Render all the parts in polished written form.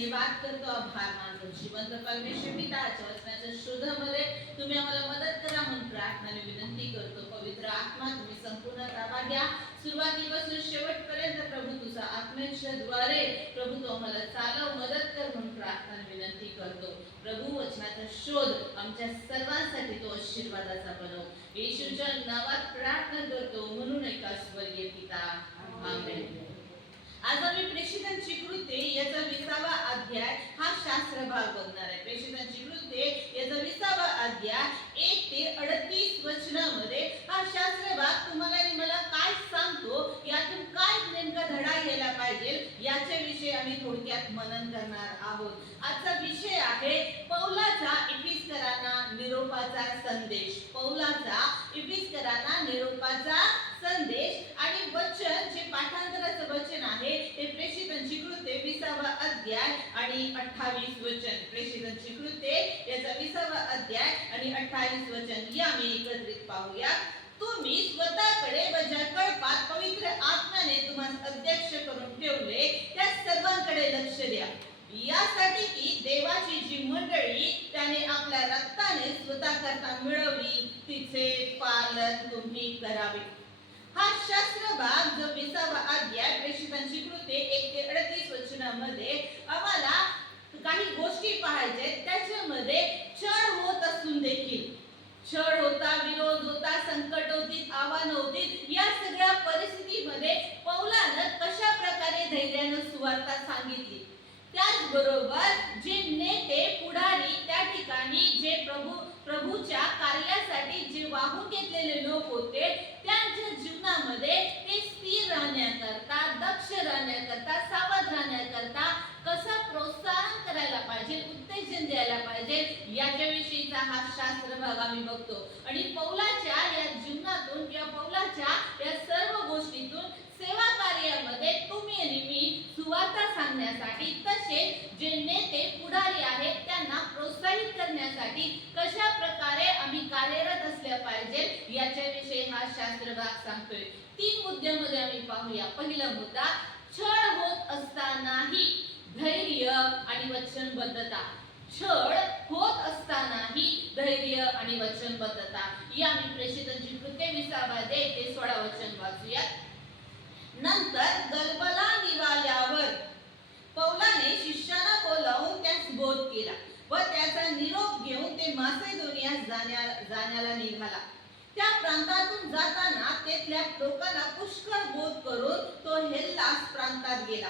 धन्यवाद करतो, आभार मानतो। जिवंत परमेश्वर पिता, आजच्या वचनाच्या शोधामध्ये तुम्ही आम्हाला मदत करा म्हणून प्रार्थनाने विनंती करतो। पवित्र आत्मा तुम्ही संपूर्ण ताबा घ्या, सुरुवातीपासून शेवटपर्यंत प्रभू तुझा आत्म्याच्या द्वारे प्रभू तू आम्हाला चालव, मदत कर म्हणून प्रार्थनाने विनंती करतो। प्रभू वचनाचा शोध आमच्या सर्वांसाठी तो आशीर्वादाचा बनव। येशूच्या नावात प्रार्थना करतो म्हणून ऐका स्वर्गीय पिता, आमेन। आज आम्ही प्रेषितांची कृत्ये याचा 20वा अध्याय हा शास्त्र भाग बघणार आहे। प्रेषितांची कृत्ये याचा 20वा अध्याय 1 ते 38 वचनामध्ये हा शास्त्र भाग तुम्हाला आणि मला काय सांगतो, यातून काय नेमका धडा घ्यायला पाहिजे याच्या विषयी आम्ही थोडक्यात मनन करणार आहोत। आजचा विषय आहे पौलाचा इफिसकरांना निरोपाचा संदेश। पौलाचा इफिसकरांना निरोपाचा संदेश आणि वचन जे पाठांतराचं वचन आहे ते प्रेषितांची कृत्ये 20वा अध्याय आणि 28 वचन। प्रेषितांची कृत्ये याचा 20वा अध्याय आणि 28 वचन या आम्ही एकत्रित पाहूया। तुम्ही स्वतःकडे व ज्या कळपात पवित्र आत्म्याने तुम्हाला अध्यक्ष करून ठेवले त्या सर्वांकडे लक्ष द्या, यासाठी की देवाची जी मंडळी त्याने आपल्या रक्ताने स्वतः करता मिळवली तिचे पालन तुम्ही करावे। हा शास्त्र भाग जो 20वा अध्याय प्रेषितांची कृत्ये 1 ते 38 वचनामध्ये आम्हाला काही गोष्टी पाहायच्या। त्याच्यामध्ये छळ होत असून देखील, छळ होता, विरोध होता, संकट होती, आव्हान होती, या सगळ्या परिस्थितीमध्ये पौलानं कशा प्रकारे धैर्याने सुवार्ता सांगितली। त्याचबरोबर जे नेते पुढारी त्या ठिकाणी जे प्रभूच्या कार्यासाठी जे वाहून घेतलेले लोक होते त्यांच्या जीवनामध्ये ते स्थिर राहण्याकरता, दक्ष राहण्याकरता, सावध राहण्याकरता कसा प्रोत्साहन करायला पाहिजे, उत्तेजन द्यायला पाहिजे याच्याविषयीचा हा शास्त्र भाग आम्ही बघतो। आणि पौलाच्या या जीवनातून किंवा पौलाच्या या सर्व गोष्टीतून सेवा कार्यामध्ये तुम्ही आणि मी सुवार्ता सांगण्यासाठी, तसेच जे नेते पुढारी आहेत त्यांना प्रोत्साहित करण्यासाठी कशा प्रकारे आम्ही कार्यरत असल्या पाहिजे याच्याविषयी हा शास्त्र भाग सांगतोय। 3 मुद्द्यामध्ये आम्ही पाहूया। पहिला मुद्दा, छळ होत असतानाही धैर्य आणि वचनबद्धता। छळ होत असतानाही धैर्य आणि वचनबद्धता या आम्ही प्रेषितांची कृत्ये 20वा अध्याय 1 ते 16 वचन वाचूया। नंतर गलबला निघाल्यावर पौलाने शिष्यांना बोलावून त्यास बोध केला व त्याचा निरोप घेऊन ते मासेदोनियास जाण्याला निघाला। त्या प्रांतातून जाताना तेथल्या लोकांना पुष्कळ बोध करून तो हेल्लास प्रांतात गेला।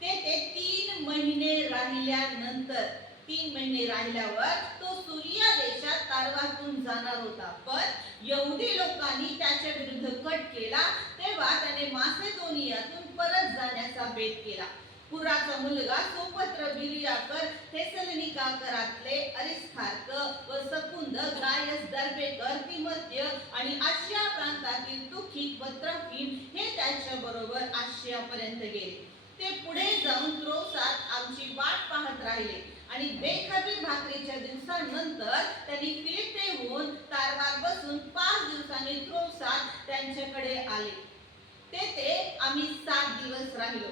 तेथे 3 महिने राहिल्यानंतर, 3 महिने राहिल्यावर तो सुरिया देशात तारवातून जाणार होता, पण यहुदी लोकांनी त्याच्या विरुद्ध कट केला। तेव्हा त्याने मासेदोनियातून परत जाण्याचा बेत केला। पुराचा मुलगा सोपत्र, बिलियाकर, थेसलोनिकाकरातले अरिस्तार्क व सकुंद, गायस, दर्बेकर, तिमोथेय आणि आशिया प्रांतातील तुखिक व त्रोफिम हे त्याच्या बरोबर आशियापर्यंत गेले। ते पुढे जाऊन त्रोसात आमची वाट पाहत राहिले आणि बेखबरी भाकरीच्या दिवसानंतर त्यांनी फिलिप्पेहून तारवात बसून 5 दिवसांनी त्रोसात त्यांच्याकडे आले। तेथे आम्ही 7 दिवस राहिलो।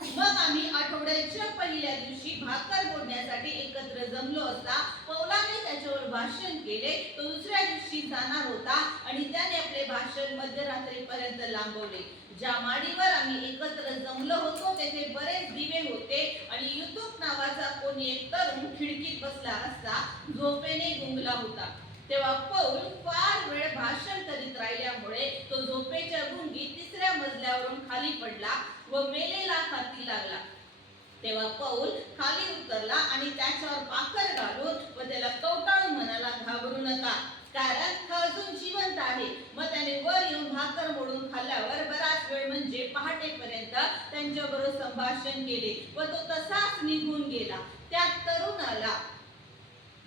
मग आम्ही आठवड्याच्या पहिल्या दिवशी भाकर फोडण्यासाठी एकत्र जमलो असता पौलाने त्याच्यावर भाषण केले। तो दुसऱ्या दिवशी जाणार होता आणि त्याने आपले भाषण मध्यरात्रीपर्यंत लांबवले। ज्या माडीवर आम्ही एकत्र जमलो होतो तेथे बरेच दिवे होते आणि युतुक नावाचा कोणी एक तरुण खिडकीत बसला असता झोपेने गुंगला होता। तेव्हा पौल फार वेळ भाषण करीत राहिल्यामुळे तो झोपेच्या गुंगीत 3ऱ्या मजल्यावरून खाली पडला व मेलेला हाती लागला। तेव्हा पौल खाली उतरला आणि त्याच्यावर पाकर घालून व त्याला कवटाळून म्हणाला, घाबरू नका, कारण हा अजून जिवंत आहे। मग त्याने वर येऊन भाकर मोडून खाल्ल्यावर बराच वेळ म्हणजे पहाटेपर्यंत त्यांच्याबरोबर संभाषण केले व तो तसाच निघून गेला। त्या तरुणाला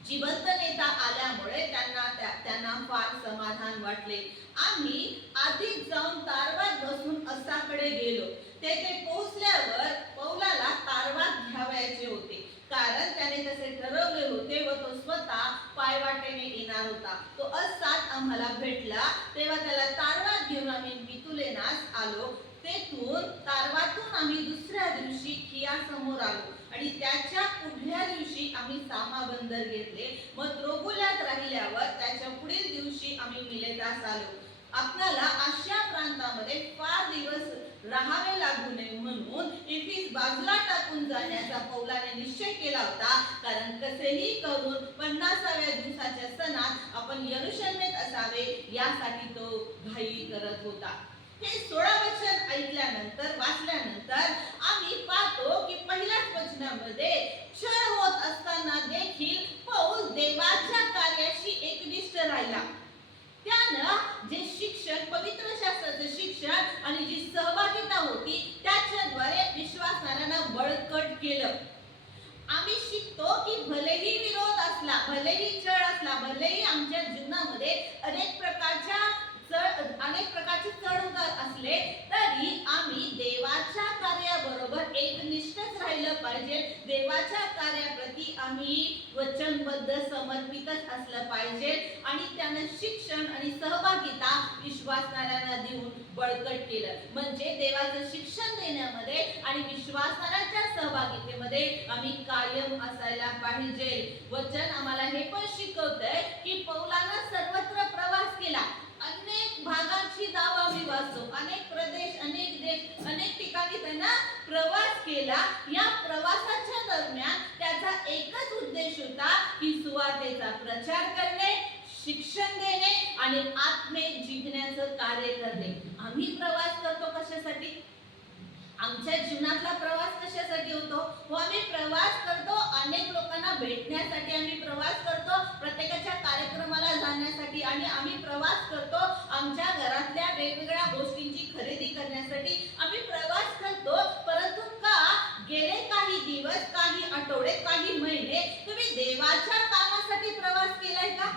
जिवंत नेता आल्यामुळे त्यांना फार समाधान वाटले। आम्ही आधीच जाऊन तारवात बसून अस्साकडे गेलो। तेथे पोहोचल्यावर पौलाला तारवात घ्यावयाचे होते, कारण त्याने तसे ठरवले होते व तो स्वतः पायवाटेने येणार होता। तो अस्सात आम्हाला भेटला, तेव्हा त्याला तारवात घेऊन आम्ही मितुलेनास आलो। तेथून तारवातून आम्ही दुसऱ्या दिवशी खियासमोर आलो आणि त्याच्या पुढल्या दिवशी आम्ही सामा बंदर घेतले. मग त्रोगुल्यात राहिल्यावर त्याच्या पुढील दिवशी आम्ही मिलेतास आलो. आपल्याला आशिया प्रांतामध्ये फार दिवस राहावे लागू नये म्हणून इफिस बाजूला टाकून जाण्याचा पौलाने निश्चय केला होता. कारण कसेही करून 50व्या दिवसाच्या सणात आपण यरुशलेमेत असावे यासाठी तो घाई करत होता. हे 16 वचन ऐकल्यानंतर वाचल्यानंतर आम्ही पाहतो की पहिल्याच वचनामध्ये क्षण होत असताना देखील पौल देवाच्या कार्याशी एकनिष्ठ राहिला. त्यानं जे शिक्षण, पवित्र शास्त्राचे शिक्षण आणि जी सहभागिता होती त्याच्याद्वारे विश्वासणाऱ्यांना बळकट केलं. आम्ही शिकतो की भलेही विरोध असला, भलेही छळ असला, भलेही आमच्या जीवनामध्ये अनेक प्रकारचे चढ उतार असले तरी आम्ही देवाच्या कार्याबरोबर एकनिष्ठच राहिलं पाहिजे. देवाच्या कार्याप्रती आम्ही वचनबद्ध समर्पितच असलं पाहिजे आणि त्यानं शिक्षण आणि सहभागिता विश्वासणाऱ्यांना देऊन बळकट केलं. म्हणजे देवाचं शिक्षण देण्यामध्ये आणि विश्वासणाऱ्यांच्या सहभागितेमध्ये आम्ही कायम असायला पाहिजे. वचन आम्हाला हे पण शिकवतंय की पौलानं सर्वत्र प्रवास केला. अनेक भागांची नाव आम्ही वाचतो, अनेक प्रदेश, अनेक देश, अनेक ठिकाणी त्यांना प्रवास केला. या प्रवासाच्या दरम्यान त्याचा एकच उद्देश होता की सुवार्तेचा प्रचार करणे, शिक्षण देणे आणि आत्मे जिंकण्याचं कार्य करणे. आम्ही प्रवास करतो कशासाठी? आमच्या जीवनातला प्रवास कशासाठी होतो? हो, आम्ही प्रवास करतो अनेक लोकांना भेटण्यासाठी, आम्ही प्रवास करतो प्रत्येकाच्या कार्यक्रमाला जाण्यासाठी आणि आम्ही प्रवास करतो आमच्या घरातल्या वेगवेगळ्या गोष्टींची खरेदी करण्यासाठी आम्ही प्रवास करतो. परंतु का गेले काही दिवस, काही आठवडे, काही महिने तुम्ही देवाच्या कामासाठी प्रवास केलाय का?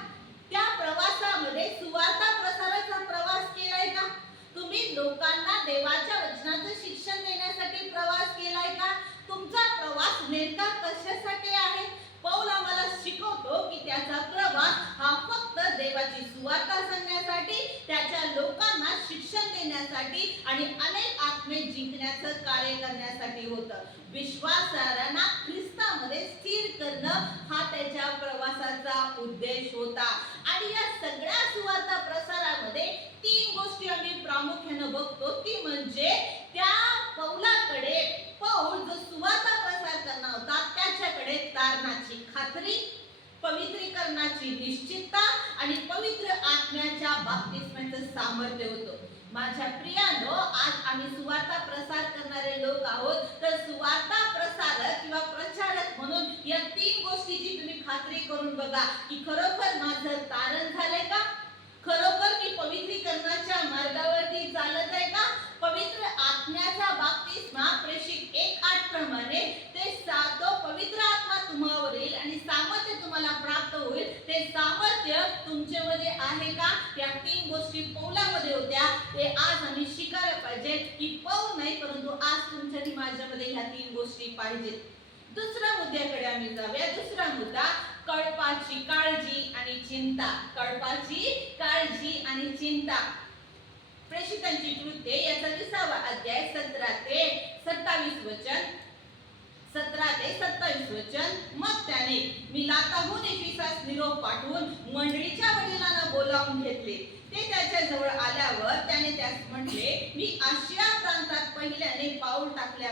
त्या प्रवासामध्ये सुवार्ता प्रसाराचा प्रवास केलाय का? तुम्ही लोकांना देवाच्या वचनाचं शिक्षण देण्यासाठी प्रवास केलाय का? तुमचा प्रवास नेमका कशासाठी आहे? पौल आम्हाला शिकवतो की त्याचा प्रवास हा फक्त देवाची सुवार्ता सांगण्यासाठी, त्याच्या लोकांना शिक्षण देण्यासाठी आणि अनेक आत्मे जिंकण्याचं कार्य करण्यासाठी होतं. विश्वासार्हांना ख्रिस्तामध्ये स्थिर करणं हा त्याच्या प्रवासाचा उद्देश होता. आणि या सगळ्या सुवार्ता प्रसारामध्ये 3 गोष्टी आम्ही प्रामुख्याने बघतो. ती म्हणजे त्या पौलाकडे, पौल जो सुवार्ता प्रसार करणार होता त्याच्याकडे तारणाची खात्री, पवित्रीकरणाची निश्चितता आणि पवित्र आत्म्याच्या बाप्तिस्माचं सामर्थ्य होतं. माझ्या प्रियानो, आज आम्ही सुवार्ता प्रसार करणारे लोक आहोत. तर सुवार्ता प्रसारक किंवा प्रचारक म्हणून या 3 गोष्टीची तुम्ही खात्री करून बघा की खरोखर माझं तारण झालंय का? खरोखर मी पवित्रीकरणाच्या मार्गावरती चालत आहे का? पवित्र आत्म्याचा बाप्तिस्मा प्रेषित 1:8 प्रमाणे ते तो पवित्र आत्मा तुम्हावर येईल आणि सामर्थ्य तुम्हाला प्राप्त होईल. ते सामर्थ्य तुमच्यामध्ये आहे का? या 3 गोष्टी पौलामध्ये होत्या. ते आज आम्ही शिकायला पाहिजे की पौल नाही परंतु आज तुमच्या आणि माझ्यामध्ये ह्या 3 गोष्टी पाहिजेत. दुसऱ्या मुद्द्याकडे आम्ही जाऊया. दुसरा मुद्दा कळपाची काळजी आणि चिंता. कळपाची काळजी आणि चिंता. प्रेषितांची कृत्ये याचा 20वा अध्याय 17 ते 27 वचन. 17 ते 27 वचन. मग त्याने मिलाताहून एफिसास निरोप पाठवून मंडळीच्या वडिलांना बोलावून घेतले. ते त्याच्या जवळ आल्यावर त्याने त्यास म्हटले, मी आशिया प्रांतात पहिल्याने पाऊल टाकल्या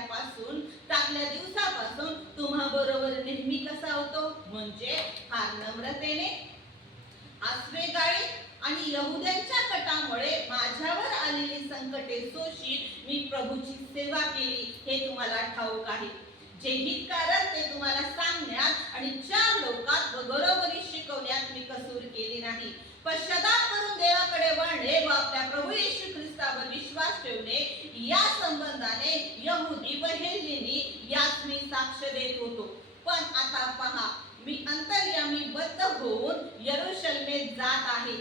दिवसापासून तुम्हा बरोबर नेहमी कसा होतो? म्हणजे फार नम्रतेने, आस्वेगाळी आणि यहुद्यांच्या कटामुळे माझ्यावर आलेली संकटे सोशीत मी प्रभूची सेवा केली हे तुम्हाला ठाऊक आहे. जे हितकारक ते तुम्हाला सांगण्यात आणि 4 लोकात व घरोघरी शिकवण्यात मी कसूर केली नाही. पश्चाताप करून देवाकडे वळणे व आपल्या प्रभू येशू ख्रिस्तावर विश्वास ठेवणे या संबंधाने यहुदी व हेलेनी यास मी साक्ष देत होतो. पण आता पहा, मी अंतर्यामी बद्ध होऊन यरुशलेमेत जात आहे.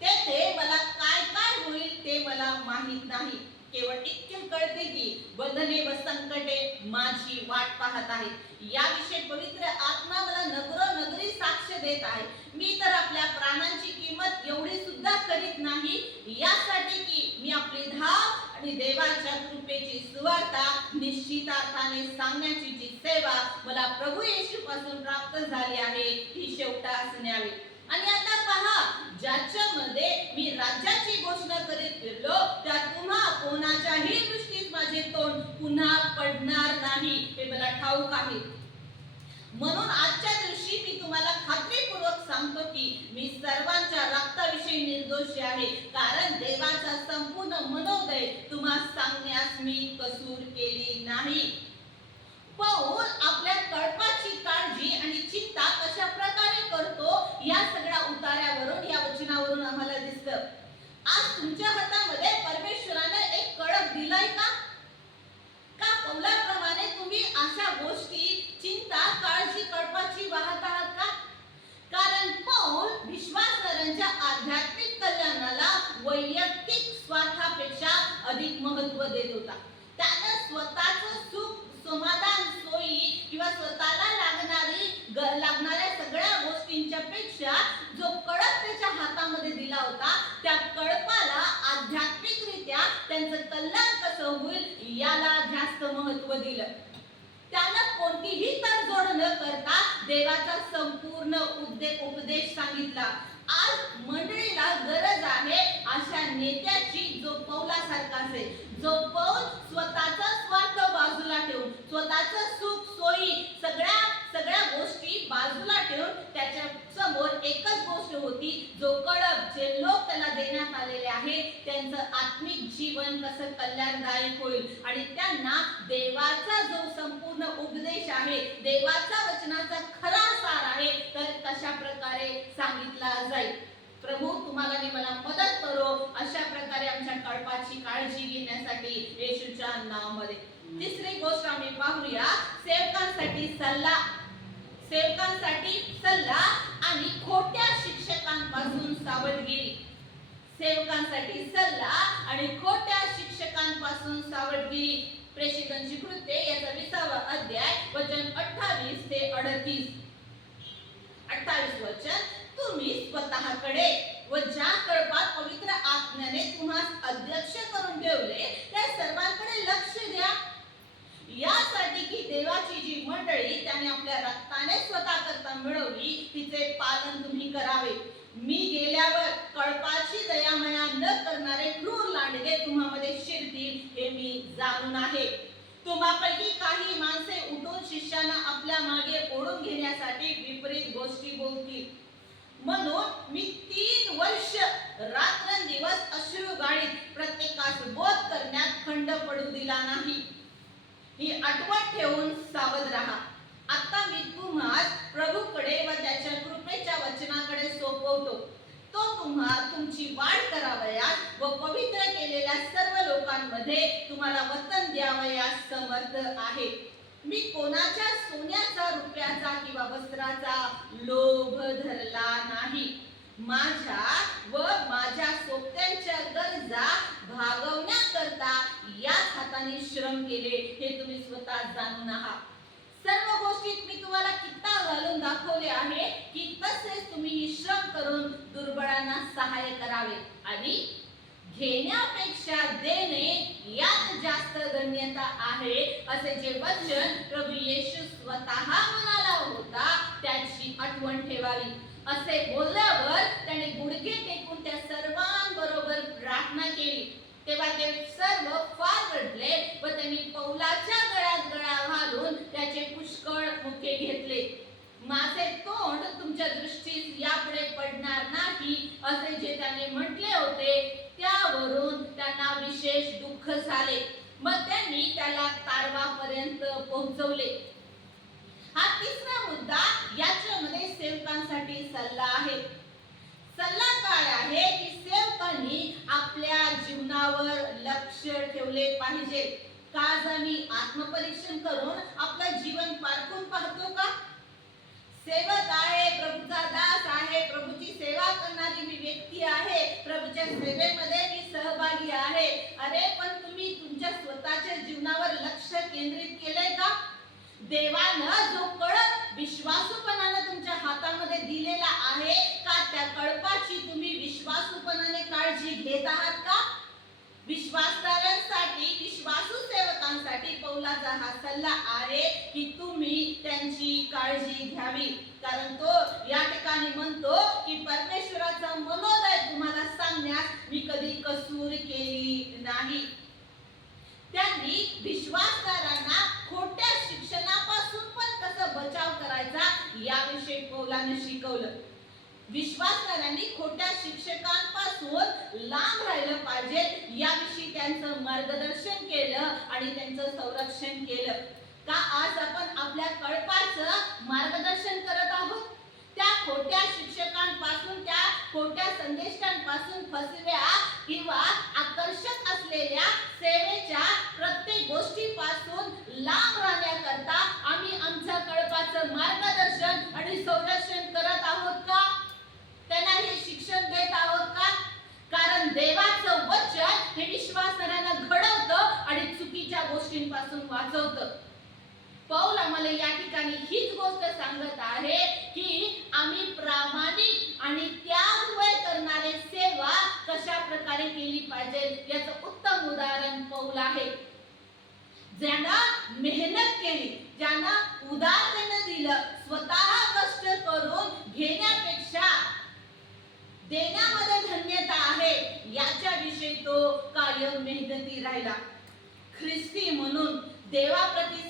तेथे मला काय काय होईल ते मला माहित नाही. केवळ इतके कळते की बंधने व संकटे माझी वाट पाहत आहेत. याविषयी पवित्र आत्मा मला नगरोनगरी साक्ष देत आहे. मी तर आपल्या प्राणांची किंमत एवढी सुद्धा करीत नाही यासाठी की मी आपली धाव आणि देवाच्या कृपेची सुवार्ता गीतार्थाने सांगण्याची जी सेवा मला प्रभू येशू पासून प्राप्त झाली आहे ती शेवटास न्यावी. आणि आता पहा, ज्याच्यामध्ये मी राज्याची घोषणा करीत फिरलो त्या तुम्हा कोणाच्याही दृष्टीत माझे तोंड पुन्हा पडणार नाही हे मला ठाऊक आहे. म्हणून आजच्या दिवशी मी तुम्हाला खात्रीपूर्वक सांगतो की मी सर्वांच्या रक्ताविषयी निर्दोषी आहे, कारण देवाचा संपूर्ण मनोदय तुम्हाला सांगण्यास मी कसूर केली नाही. पौल आपल्या कळपाची काळजी आणि चिंता कशा प्रकारे करतो या सगळ्या उतार्यावरून, या वचनावरून आम्हाला दिसतं. आज तुमच्या हातामध्ये परमेश्वराने एक कळप दिलाय का? पौलाप्रमाणे तुम्ही अशा गोष्टी, चिंता, काळजी, कळपाची वाहत आहात का? कारण पौल विश्वासणाऱ्यांच्या आध्यात्मिक कल्याणाला वैयक्तिक स्वार्थापेक्षा अधिक महत्त्व देत होता. त्यानं स्वतःचं सुख, समाधान, सोयी किंवा स्वतःला लागणाऱ्या सगळ्या गोष्टींच्या पेक्षा जो कळप त्याच्या हातामध्ये दिला होता त्या कळपाला आध्यात्मिकरित्या त्यांचं कल्याण कसं होईल याला जास्त महत्त्व दिलं. त्यानं कोणतीही तडजोड न करता देवाचा संपूर्ण उपदेश सांगितला. आज मंडळीला गरज आहे अशा नेत्याची जो पौलासारखा असेल, जो पौल स्वतःचा स्वार्थ बाजूला ठेवून, स्वतःचं सुख, सोयी, सगळ्या गोष्टी बाजूला ठेवून त्याच्या समोर एकच गोष्ट होती, जो कळप, जे लोक त्याला देण्यात आलेले आहे त्यांचं आत्मिक जीवन कसं कल्याणदायक होईल आणि त्यांना देवाचा जो संपूर्ण उपदेश आहे, देवाचा वचनाचा खरा सार आहे तर कशा प्रकारे सांगितला जाईल. प्रभू तुम्हाला आणि मला मदत करो अशा प्रकारे आमच्या कळपाची काळजी घेण्यासाठी येशूच्या नावामध्ये. तिसरी गोष्ट आम्ही पाहूया, सेवकांसाठी सल्ला आणि खोट्या शिक्षकांपासून सावधगिरी. सेवकांसाठी सल्ला आणि खोट्या शिक्षकांपासून सावधगिरी. प्रेषितांची कृत्ये याचा 20वा अध्याय वचन 28 ते 38. 28 वचन, तुम्ही स्वतःकडे व ज्या कळपात पवित्र आत्म्याने तुम्हाला अध्यक्ष करून ठेवले त्या सर्वांकडे लक्ष द्या, यासाठी की देवाची जी मंडळी त्याने आपल्या रक्ताने स्वतः करता मिळवली तिचे पालन तुम्ही करावे. मी गेल्यावर कळपाची दयामया न करणारे क्रूर लांडगे तुम्हामध्ये शिरतील हे मी जाणून आहे. तुम्हापैकी काही माणसे उठून शिष्यांना आपल्या मागे ओढून घेण्यासाठी विपरीत गोष्टी बोलतील. म्हणून मी 3 वर्ष रात्रंदिवस अश्रू गाळीत प्रत्येकास बोध करण्यात खंड पडू दिला नाही. ही आठवण ठेवून सावध राहा. आता मी तुम्हास प्रभूकडे व त्याच्या कृपेच्या वचनाकडे सोपवतो. तो तुमची वाढ करावयास व पवित्र केलेल्या सर्व लोकांमध्ये तुम्हाला वतन द्यावयास समर्थ आहे. मी कोणाच्या सोन्याचा, रुपयाचा किंवा वस्त्राचा लोभ धरला नाही. माझ्या व माझ्या सोबत्यांच्या गरजा भागवण्याकरता याच हाताने श्रम केले हे तुम्ही स्वतः जाणून आहात. सर्व गोष्टीत मी तुम्हाला कित्ता घालून दाखवले आहे की तसेच तुम्ही श्रम करून दुर्बळांना सहाय्य करावे आणि घेण्यापेक्षा देणे यात जास्त धन्यता आहे असे जे वचन प्रभू येशू स्वतः म्हणाला होता त्याची आठवण ठेवावी. असे बोलल्यावर त्याने गुडघे टेकून त्या सर्वांबरोबर प्रार्थना केली. तेव्हा ते सर्व फार रडले व त्यांनी पौलाच्या गळ्यात गळा घालून त्याचे पुष्कळ मुके घेतले. माझे तोंड तुमच्या दृष्टीस यापुढे पडणार नाही असे जे त्याने म्हटले होते त्यावरून त्यांना विशेष दुःख झाले. मग त्यांनी त्याला तारवापर्यंत पोहोचवले. हा तिसरा मुद्दा, याच्यामध्ये सेवकांसाठी सल्ला आहे. सल्ला काय आहे की सेवकांनी आपल्या जीवनावर लक्ष ठेवले पाहिजे. का आम्ही आत्मपरीक्षण करून आपलं जीवन पारखून पाहतो का? सेवक आहे, प्रभूचा दास आहे, प्रभूची सेवा करणारी मी व्यक्ती आहे, प्रभूच्या सेवेमध्ये मी सहभागी आहे. अरे पण तुम्ही तुमच्या स्वतःच्या जीवनावर लक्ष केंद्रित केलंय का? देवानं जो कळप विश्वासूपणाने तुमच्या हातामध्ये दिलेला आहे का त्या कळपाची तुम्ही विश्वासूपणाने काळजी घेत आहात का? विश्वासदारांसाठी, विश्वासू सेवकांसाठी पौलाचा हा सल्ला आहे की तुम्ही त्यांची काळजी घ्यावी. कारण तो या ठिकाणी म्हणतो की परमेश्वराचा मनोदय तुम्हाला सांगण्यास मी कधी कसूर केली नाही. त्यांनी विश्वासदारांना खोट्या शिक्षणापासून पण कसं बचाव करायचा याविषयी पौलाने शिकवलं. विश्वासदारांनी खोट्या शिक्षकांपासून लांब राहिलं पाहिजे याविषयी त्यांचं मार्गदर्शन केलं आणि त्यांचं संरक्षण केलं. का आज आपण आपल्या कळपाचं मार्गदर्शन करत आहोत? त्या खोट्या शिक्षकांपासून, त्या खोट्या संदेशांपासून, फसव्या किंवा आकर्षक असलेल्या सेवेच्या प्रत्येक गोष्टीपासून लांब राहण्याकरता आम्ही आमच्या कळपाचं मार्गदर्शन आणि संरक्षण करत आहोत का? त्यांना हे शिक्षण देत आहोत का? कारण देवाचं वचन हे विश्वासार्हांना घडवतं आणि चुकीच्या गोष्टींपासून वाचवतं. पौल आम्हाला या ठिकाणी हीच गोष्ट सांगत आहे की आम्ही प्रामाणिक आणि त्यागमय करणारे सेवा कशा प्रकारे केली पाहिजे याचं उत्तम उदाहरण पौल आहे. ज्यानं मेहनत केली, ज्यानं उदारतेनं दिलं, स्वतः कष्ट करून घेण्यापेक्षा देण्यामध्ये धन्यता आहे याच्याविषयी तो कायम मेहनती राहिला. ख्रिस्ती म्हणून देवाप्रती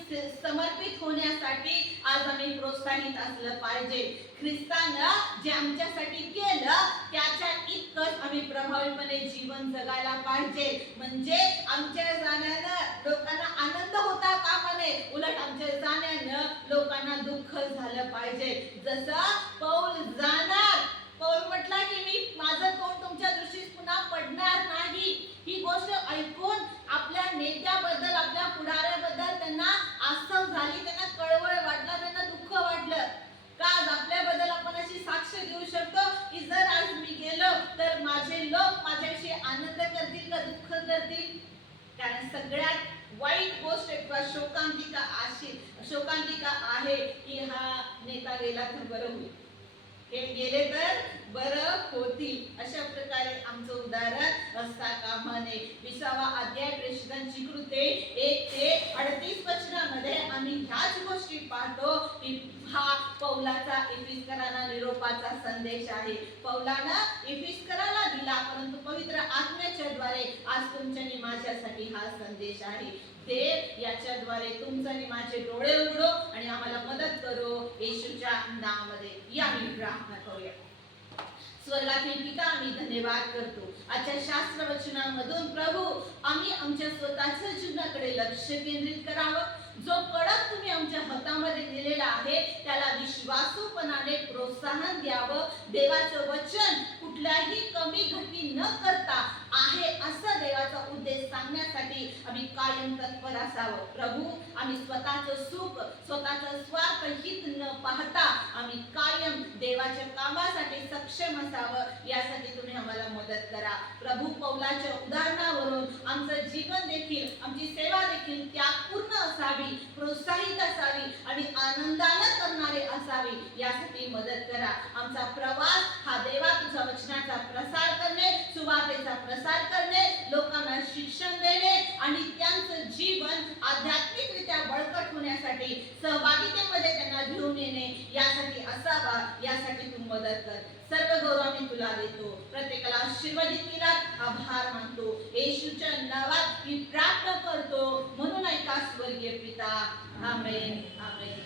समर्पित होण्यासाठी आज आम्ही प्रोत्साहित असलं पाहिजे. ख्रिस्तानं जे आमच्यासाठी केलं त्याच्या इतकंच आम्ही प्रभावीपणे जीवन जगायला पाहिजे. म्हणजे आमच्या जाण्यानं लोकांना आनंद होता कामा नये, उलट आमच्या जाण्यानं लोकांना दुःख झालं पाहिजे. जसं पौल जाणार, पौल म्हटला की मी माझं तोंड तुमच्या दृष्टीस पुन्हा पडणार नाही. ही गोष्ट ऐकून आपल्या नेत्याबद्दल, आपल्या पुढाऱ्याबद्दल त्यांना आस्था झाली, त्यांना कळवळ वाटला, त्यांना दुःख वाटलं. का आज आपल्याबद्दल आपण अशी साक्ष देऊ शकतो की जर आज मी गेलो तर माझे लोक माझ्याविषयी आनंद करतील का दुःख करतील? कारण सगळ्यात वाईट गोष्ट किंवा शोकांतिका आहे की हा नेता गेला तर बरं होईल, हे गेले तर बरं होतील. अशा प्रकारे आमचं उदाहरण असता कामा नये. 20वा अध्याय प्रेषितांची कृत्ये 1 ते 38 वचनामध्ये आम्ही ह्याच गोष्टी पाहतो की हा पौलाचा इफिसकरांना निरोपाचा संदेश आहे. पौलानं इफिसकराला दिला, परंतु पवित्र आत्म्याच्या द्वारे आज तुमच्या आणि माझ्यासाठी हा संदेश आहे. देव याच्याद्वारे तुमचं आणि माझे डोळे उघडो आणि आम्हाला मदत करो येशूच्या नावामध्ये. या मी प्रार्थना करूया. स्वर्गातील पिता, आम्ही धन्यवाद करतो आजच्या शास्त्र वचनामधून. प्रभू, आम्ही आमच्या स्वतःच्या जीवनाकडे लक्ष केंद्रित करावं. जो कडक तुम्ही आमच्या हातामध्ये दिलेला आहे त्याला विश्वासूपणाने प्रोत्साहन द्यावं. देवाचं वचन कुठल्याही कमी घटी न करता आहे असं देवाचा उद्देश सांगण्यासाठी आम्ही कायम तत्पर असावं. प्रभू, आम्ही स्वतःचं सुख, स्वतःचं स्वार्थ हित न पाहता आम्ही कायम देवाच्या कामासाठी सक्षम असावं यासाठी तुम्ही आम्हाला मदत करा. प्रभू, पौलाच्या उदाहरणावरून आमचं जीवन देखील, आमची सेवा देखील त्यागपूर्ण असावी, प्रोत्साहित असावी आणि आनंदानं करणारे असावी यासाठी मदत करा. आमचा प्रवास हा देवा तुझ्या वचनाचा प्रसार करणे, सुवार्तेचा प्रसार करणे, लोकांना शिक्षण देणे आणि त्यांचं जीवन आध्यात्मिकरित्या बळकट होण्यासाठी सहभागितेमध्ये त्यांना घेऊन येणे यासाठी असावा. यासाठी तू मदत कर. सर्व गौरव आम्ही तुला देतो. प्रत्येकाला आशीर्वादित केला, आभार मानतो. येशूच्या नावात मी प्रार्थना करतो म्हणून ऐका स्वर्गीय पिता. आमेन, आमेन.